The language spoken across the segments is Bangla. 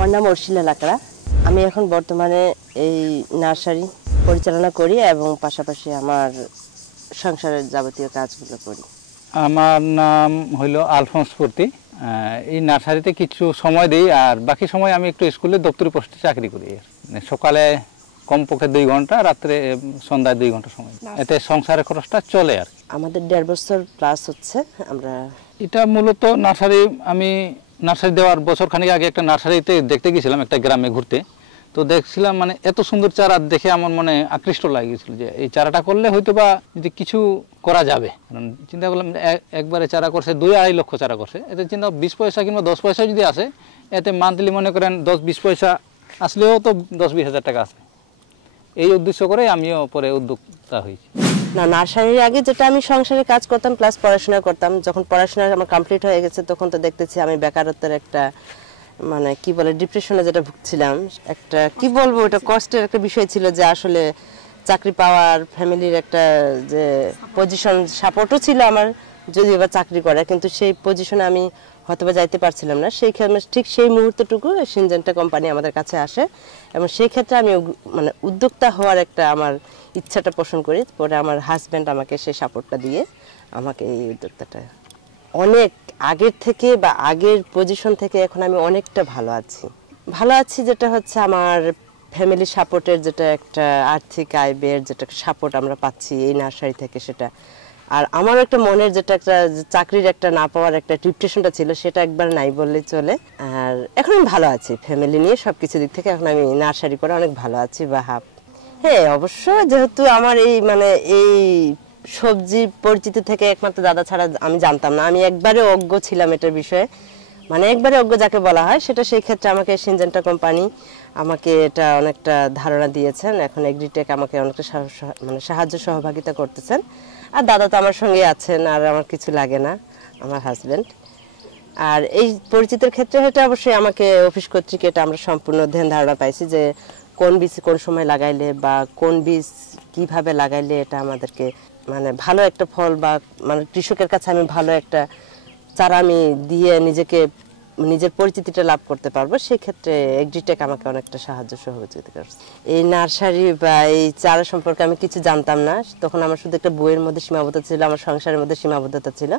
আমার নাম অর্শিলা লাকড়া। আমি এখন বর্তমানে এই নার্সারি পরিচালনা করি এবং পাশাপাশি আমার সংসারের যাবতীয় কাজগুলো করি। আমার নাম হইল আলফোন্স ফুর্তি। এই নার্সারিতে কিছু সময় দিই, আর বাকি সময় আমি একটু স্কুলে দপ্তরি পোস্টে চাকরি করি। মানে সকালে কমপক্ষে 2 ঘন্টা, রাত্রে সন্ধ্যায় 2 ঘন্টা সময়। এতে সংসারের খরচটা চলে আর কি। আমাদের 1.5 বছর প্লাস হচ্ছে। আমরা এটা মূলত নার্সারি, আমি নার্সারি দেওয়ার বছর খানিক আগে একটা নার্সারিতে দেখতে গেছিলাম, একটা গ্রামে ঘুরতে। তো দেখছিলাম মানে এত সুন্দর চারা দেখে আমার মনে আকৃষ্ট লাগিয়েছিল যে এই চারাটা করলে হয়তো বা যদি কিছু করা যাবে। কারণ চিন্তা করলাম একবারে চারা করছে 2-2.5 লক্ষ চারা করছে, এতে চিন্তা 20 পয়সা কিংবা 10 পয়সা যদি আসে, এতে মান্থলি মনে করেন 10-20 পয়সা আসলেও তো 10-20 হাজার টাকা আসে। এই উদ্দেশ্য করে আমিও পরে উদ্যোক্তা হয়েছি। না, নার্সারির আগে যেটা আমি সংসারের কাজ করতাম প্লাস পড়াশোনা করতাম, যখন পড়াশোনা আমার কমপ্লিট হয়ে গেছে তখন তো দেখতেছি আমি বেকারত্বের একটা মানে কি বলে ডিপ্রেশনে যেটা ভুগছিলাম, একটা কি বলবো ওটা কষ্টের একটা বিষয় ছিল যে আসলে চাকরি পাওয়ার ফ্যামিলির একটা যে পজিশন সাপোর্টও ছিল আমার, যদি এবার চাকরি করে, কিন্তু সেই পজিশনে আমি হয়তো বা যাইতে পারছিলাম না। সেই ঠিক সেই মুহূর্তটুকু সিনজেন্টা কোম্পানি আমাদের কাছে আসে এবং সেই ক্ষেত্রে আমি মানে উদ্যোক্তা হওয়ার একটা আমার ইচ্ছাটা পোষণ করি। পরে আমার হাজব্যান্ড আমাকে সেই সাপোর্টটা দিয়ে আমাকে এই উদ্যোক্তাটা অনেক আগের থেকে বা আগের পজিশন থেকে এখন আমি অনেকটা ভালো আছি যেটা হচ্ছে আমার ফ্যামিলি সাপোর্টের যেটা একটা আর্থিক আয় ব্যয়ের যেটা সাপোর্ট আমরা পাচ্ছি এই নার্সারি থেকে, সেটা। আর আমার একটা মনের যেটা একটা চাকরির একটা না পাওয়ার একটা ডিপ্রেশনটা ছিল, সেটা একবার নাই বললেই চলে। আর এখন আমি ভালো আছি ফ্যামিলি নিয়ে, সবকিছু দিক থেকে এখন আমি নার্সারি করে অনেক ভালো আছি বা হ্যাঁ অবশ্য যেহেতু আমার এই মানে এই সবজি পরিচিতি থেকে একমাত্র দাদা ছাড়া আমি জানতাম না, আমি একবারে অজ্ঞ ছিলাম এটার বিষয়ে, মানে একবারে অজ্ঞ যাকে বলা হয় সেটা। সেই ক্ষেত্রে আমাকে সিনজেন্টা কোম্পানি আমাকে এটা অনেকটা ধারণা দিয়েছেন। এখন এগ্রিটেক আমাকে অনেকটা মানে সাহায্য সহযোগিতা করতেছেন। আর দাদা তো আমার সঙ্গে আছেন, আর আমার কিছু লাগে না, আমার হাজব্যান্ড। আর এই পরিচিতির ক্ষেত্রে এটা অবশ্যই আমাকে অফিস কর্তৃক এটা আমরা সম্পূর্ণ ধ্যান ধারণা পাইছি যে কোন বীজ কোন সময় লাগাইলে বা কোন বীজ কিভাবে লাগাইলে এটা আমাদেরকে মানে ভালো একটা ফল বা মানে কৃষকের কাছে আমি ভালো একটা চারা আমি দিয়ে নিজের পরিচিতিটা লাভ করতে পারবো। সেই ক্ষেত্রে এগ্রিটেক আমাকে অনেকটা সাহায্য সহযোগিতা করছে। এই নার্সারি বা এই চারা সম্পর্কে আমি কিছু জানতাম না, তখন আমার শুধু একটা বইয়ের মধ্যে সীমাবদ্ধতা ছিল, আমার সংসারের মধ্যে সীমাবদ্ধতা ছিল।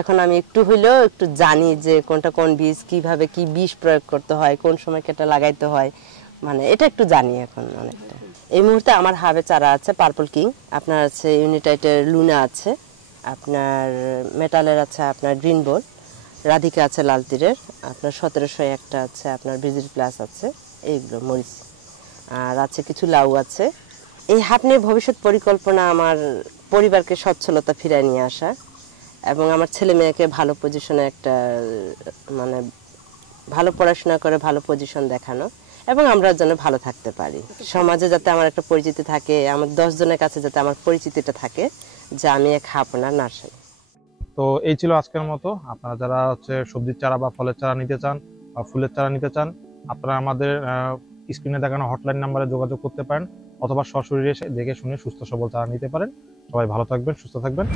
এখন আমি একটু হইলেও একটু জানি যে কোনটা কোন বীজ, কিভাবে কি বিষ প্রয়োগ করতে হয়, কোন সময় কেটে লাগাইতে হয়, মানে এটা একটু জানি এখন অনেকটা। এই মুহূর্তে আমার হাবে চারা আছে পার্পল কিং, আপনার আছে ইউনিটাইটের লুনা আছে, আপনার মেটালের আছে আপনার গ্রিন বল, রাধিকা আছে লাল তীরের, আপনার 1700 একটা আছে, আপনার ভিজিট প্লাস আছে, এইগুলো মরিচ, আর আছে কিছু লাউ আছে। এই হাব নিয়ে ভবিষ্যৎ পরিকল্পনা আমার পরিবারকে সচ্ছলতা ফিরিয়ে নিয়ে আসা এবং আমার ছেলে মেয়েকে ভালো পজিশনে একটা মানে ভালো পড়াশোনা করে ভালো পজিশন দেখানো এবং আমরা যেন ভালো থাকতে পারি, সমাজে যাতে আমার একটা পরিচিতি থাকে, আমার 10 জনের কাছে যাতে আমার পরিচিতিটা থাকে যে আমি এক হাবনার নার্সারি। তো এই ছিল আজকের মতো। আপনারা যারা সবজির চারা বা ফলের চারা নিতে চান বা ফুলের চারা নিতে চান, আপনারা আমাদের স্ক্রিনে দেখানো হটলাইন নাম্বারে যোগাযোগ করতে পারেন, অথবা সরাসরি এসে দেখে শুনে সুস্থ সবল চারা নিতে পারেন। সবাই ভালো থাকবেন, সুস্থ থাকবেন।